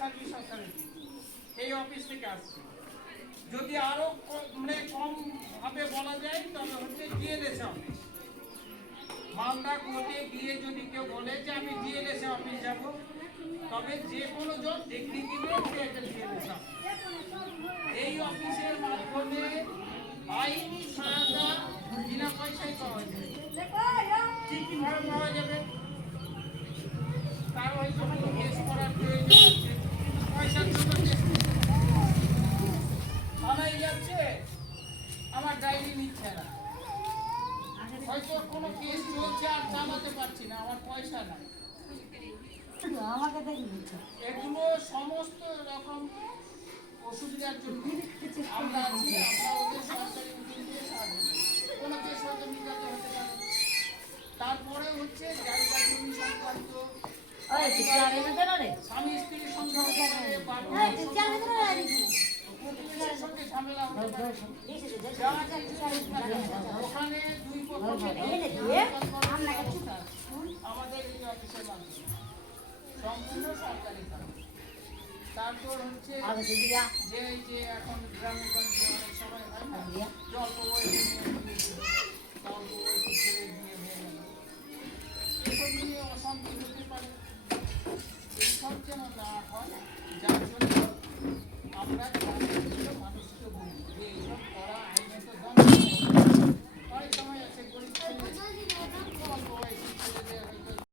Service authority, এই office থেকে আসছে। যদি আরো মানে কম ভাবে বলা যায় তবে হচ্ছে জিএলএস অফিস। মালদা কোর্টে গিয়ে যদি কেউ বলে যে আমি জিএলএস অফিস যাব, তবে যে কোনো জন ডিগ্রি দিবে যে এটা জিএলএস অফিস। এই অফিসের মাধ্যমে আইনি সহায়তা বিনা পয়সায় পাওয়া যায়। ঠিক কিভাবে পাওয়া যাবে? তার হয়তো কোনো কেস করার প্রয়োজন আছে, পয়সার জন্য কেস থানায় যাচ্ছে, আমার ডায়েরি নিচ্ছে না, হয়তো কোনো কেস চলছে আর চালাতে পারছি না, আমার পয়সা নাই। এগুলো সমস্ত রকম অসুবিধার জন্য আমরা আছি, আমরা ওদের সরকারি উকিল দিয়ে সাহায্য করি। কোনো কেস হয়তো মিটাতে হতে পারে। তারপরে হচ্ছে জায়গা জমি সংক্রান্ত, স্বামী স্ত্রীর সংক্রান্ত, প্রতিবেশীর সঙ্গে ঝামেলা হতে পারে। ওখানে দুই পক্ষকে আমাদের এই অফিসের মাধ্যমে সম্পূর্ণ সরকারি কাজ। তারপর হচ্ছে যে যে এখন গ্রামে গঞ্জে অনেক সময় হয় না, অল্প বয়সে অল্প বয়সে ছেলে বিয়ে হয়ে গেল, এসব নিয়ে অশান্তি হতে পারে। এইসব যেন না হয়, যার জন্য আমরা